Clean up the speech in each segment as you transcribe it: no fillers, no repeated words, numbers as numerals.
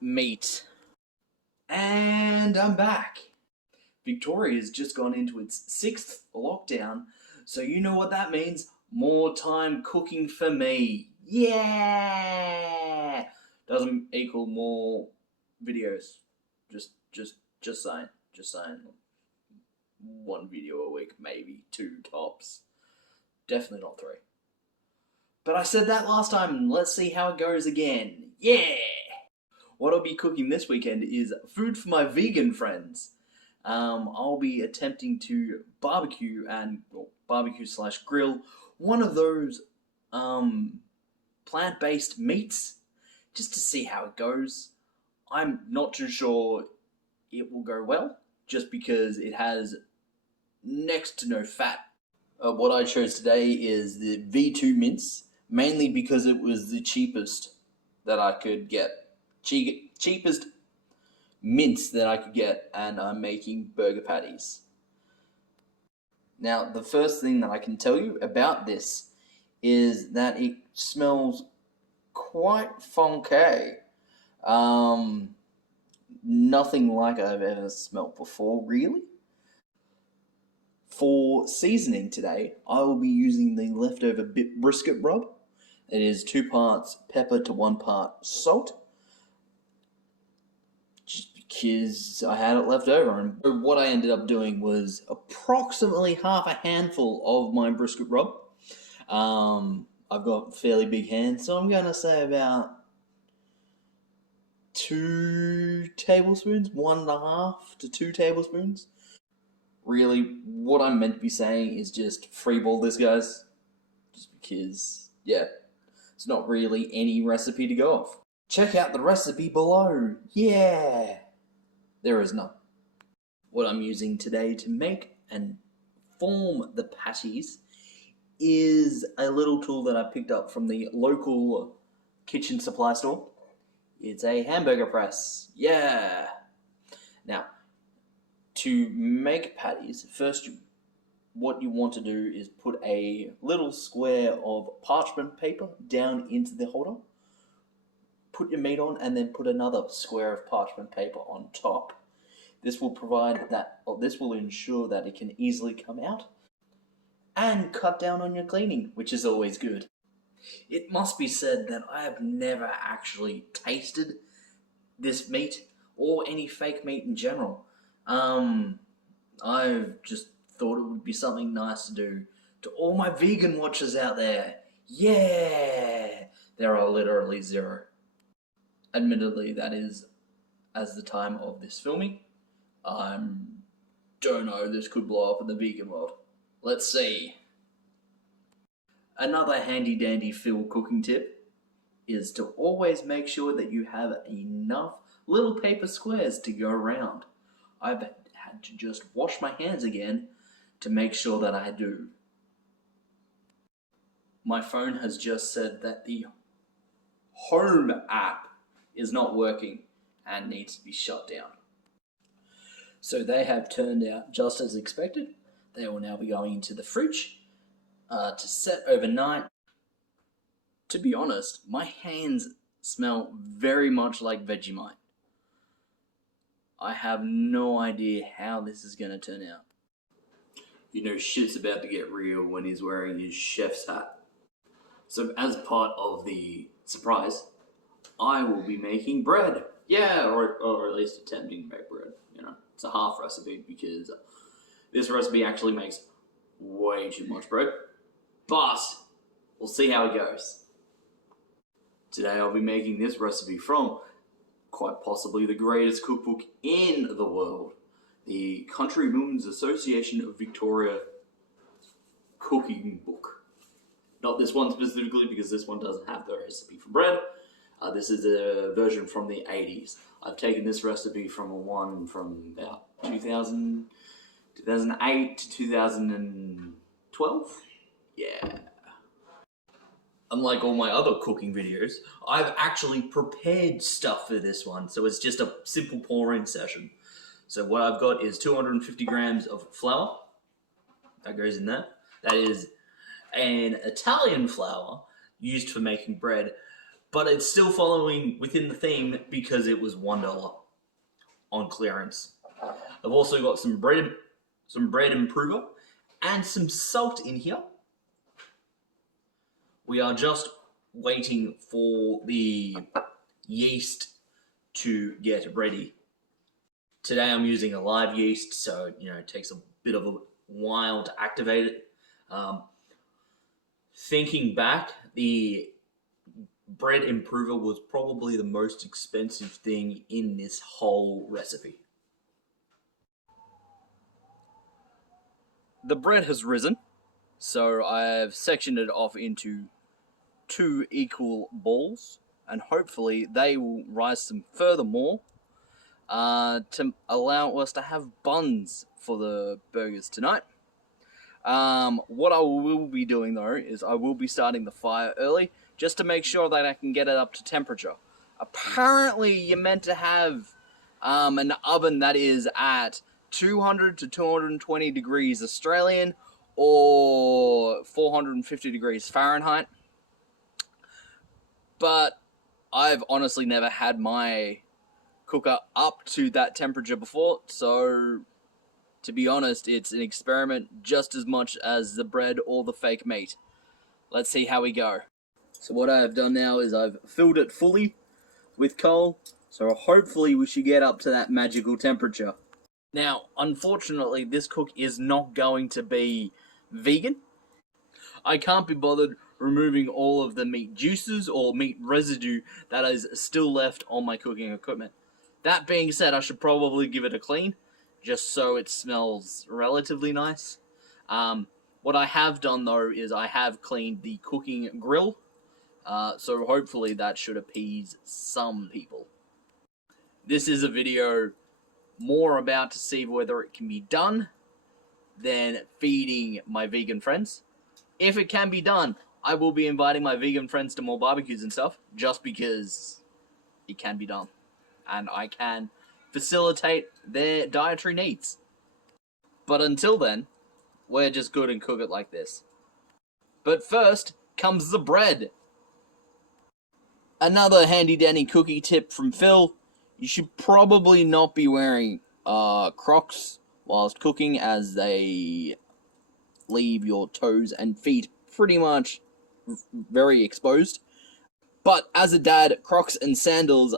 meat. And I'm back. Victoria's just gone into its 6th lockdown, so you know what that means. More time cooking for me. Yeah! Doesn't equal more videos. Just saying. Just saying. 1 video a week, maybe 2 tops. Definitely not 3. But I said that last time, let's see how it goes again. Yeah! What I'll be cooking this weekend is food for my vegan friends. I'll be attempting to barbecue / grill one of those plant-based meats just to see how it goes. I'm not too sure it will go well just because it has next to no fat. What I chose today is the V2 mince, mainly because it was the cheapest that I could get. Cheapest mince that I could get, and I'm making burger patties. Now, the first thing that I can tell you about this is that it smells quite funky. Nothing like I've ever smelt before, really. For seasoning today, I will be using the leftover brisket rub. It is 2 parts pepper to 1 part salt, just because I had it left over. And what I ended up doing was approximately half a handful of my brisket rub. I've got fairly big hands, so I'm going to say about 2 tablespoons, 1.5 to 2 tablespoons. Really, what I'm meant to be saying is just freeball this, guys. Just because, yeah, it's not really any recipe to go off. Check out the recipe below. Yeah! There is none. What I'm using today to make and form the patties is a little tool that I picked up from the local kitchen supply store. It's a hamburger press. Yeah! Now, to make patties, first what you want to do is put a little square of parchment paper down into the holder, put your meat on, and then put another square of parchment paper on top. This will ensure that it can easily come out and cut down on your cleaning, which is always good. It must be said that I have never actually tasted this meat or any fake meat in general. I've just thought it would be something nice to do to all my vegan watchers out there. Yeah! There are literally 0. Admittedly, that is as the time of this filming. Don't know, this could blow up in the vegan world. Let's see. Another handy dandy Phil cooking tip is to always make sure that you have enough little paper squares to go around. I've had to just wash my hands again to make sure that I do. My phone has just said that the Home app is not working and needs to be shut down. So they have turned out just as expected. They will now be going into the fridge to set overnight. To be honest, my hands smell very much like Vegemite. I have no idea how this is going to turn out. You know, shit's about to get real when he's wearing his chef's hat. So as part of the surprise, I will be making bread. Yeah, or at least attempting to make bread. You know, it's a half recipe because this recipe actually makes way too much bread. But we'll see how it goes. Today I'll be making this recipe from quite possibly the greatest cookbook in the world, the Country Women's Association of Victoria cooking book. Not this one specifically, because this one doesn't have the recipe for bread. This is a version from the 80s. I've taken this recipe from one from about 2008 to 2012. Yeah. Unlike all my other cooking videos, I've actually prepared stuff for this one, so it's just a simple pour-in session. So what I've got is 250 grams of flour. That goes in there. That is an Italian flour used for making bread. but it's still following within the theme because it was $1 on clearance. I've also got some bread improver, and some salt in here. We are just waiting for the yeast to get ready. Today I'm using a live yeast, so it takes a bit of a while to activate it. Thinking back, the bread improver was probably the most expensive thing in this whole recipe. The bread has risen, so I've sectioned it off into 2 equal balls, and hopefully they will rise some furthermore to allow us to have buns for the burgers tonight. What I will be doing though is I will be starting the fire early just to make sure that I can get it up to temperature. Apparently you're meant to have an oven that is at 200 to 220 degrees Australian or 450 degrees Fahrenheit. But I've honestly never had my cooker up to that temperature before, so to be honest, it's an experiment just as much as the bread or the fake meat. Let's see how we go. So what I have done now is I've filled it fully with coal, so hopefully we should get up to that magical temperature. Now, unfortunately, this cook is not going to be vegan. I can't be bothered removing all of the meat juices or meat residue that is still left on my cooking equipment. That being said, I should probably give it a clean, just so it smells relatively nice. What I have done though is I have cleaned the cooking grill, so hopefully that should appease some people. This is a video more about to see whether it can be done than feeding my vegan friends. If it can be done, I will be inviting my vegan friends to more barbecues and stuff, just because it can be done. And I can facilitate their dietary needs. But until then, we're just good and cook it like this. But first comes the bread. Another handy dandy cookie tip from Phil: you should probably not be wearing Crocs whilst cooking, as they leave your toes and feet pretty much very exposed. But as a dad, Crocs and sandals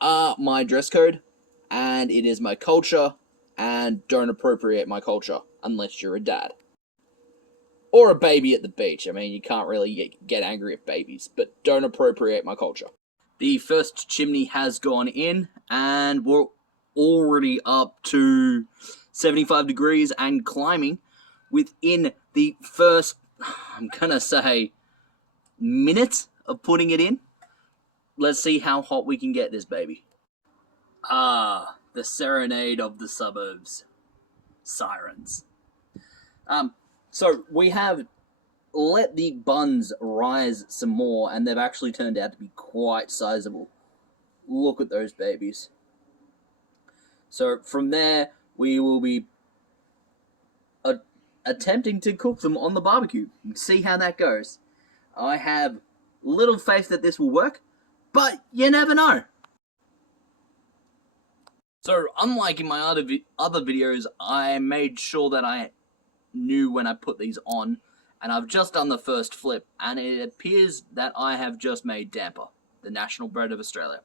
are my dress code, and it is my culture, and don't appropriate my culture unless you're a dad. Or a baby at the beach. I mean, you can't really get angry at babies, but don't appropriate my culture. The first chimney has gone in, and we're already up to 75 degrees and climbing within the first, I'm gonna say, minute of putting it in. Let's see how hot we can get this baby. Ah, the serenade of the suburbs. Sirens. So we have let the buns rise some more, and they've actually turned out to be quite sizable. Look at those babies. So from there, we will be attempting to cook them on the barbecue and see how that goes. I have little faith that this will work, but you never know. So unlike in my other videos, I made sure that I knew when I put these on, and I've just done the first flip, and it appears that I have just made damper, the national bread of Australia.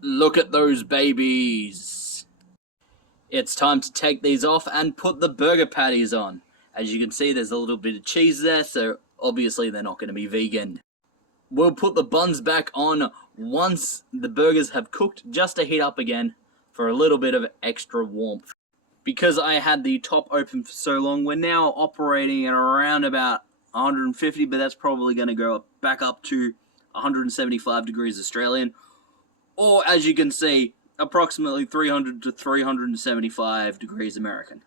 Look at those babies. It's time to take these off and put the burger patties on. As you can see, there's a little bit of cheese there, so obviously they're not going to be vegan. We'll put the buns back on once the burgers have cooked, just to heat up again for a little bit of extra warmth. Because I had the top open for so long, we're now operating at around about 150, but that's probably going to go back up to 175 degrees Australian, or as you can see, approximately 300 to 375 degrees American.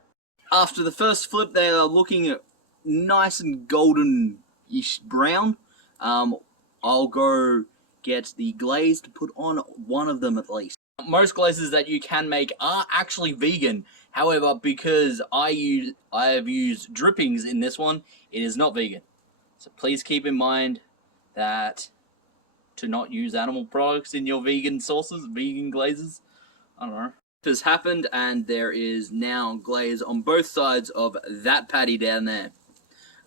After the first flip, they are looking nice and golden-ish brown. I'll go get the glaze to put on one of them at least. Most glazes that you can make are actually vegan. However, because I have used drippings in this one, it is not vegan. So please keep in mind that to not use animal products in your vegan sauces, vegan glazes. I don't know. This has happened, and there is now glaze on both sides of that patty down there.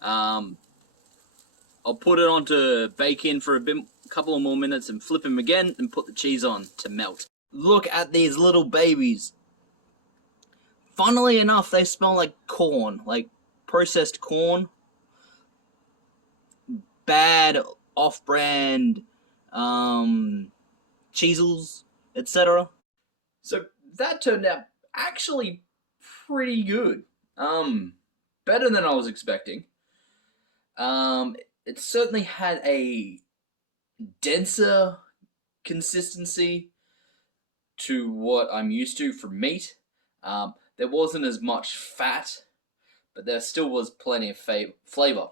I'll put it on to bake in for a couple of more minutes and flip them again and put the cheese on to melt. Look at these little babies. Funnily enough, they smell like corn, like processed corn. Bad off-brand cheesels, etc. So that turned out actually pretty good. Better than I was expecting. It certainly had a denser consistency to what I'm used to from meat. There wasn't as much fat, but there still was plenty of flavor.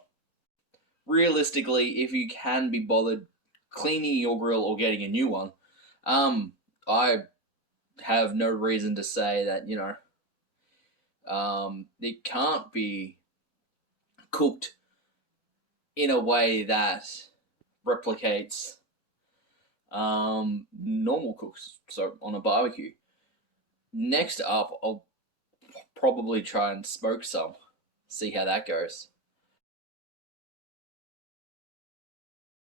Realistically, if you can be bothered cleaning your grill or getting a new one, I have no reason to say that, it can't be cooked in a way that replicates normal cooks, so on a barbecue. Next up, I'll probably try and smoke some, see how that goes.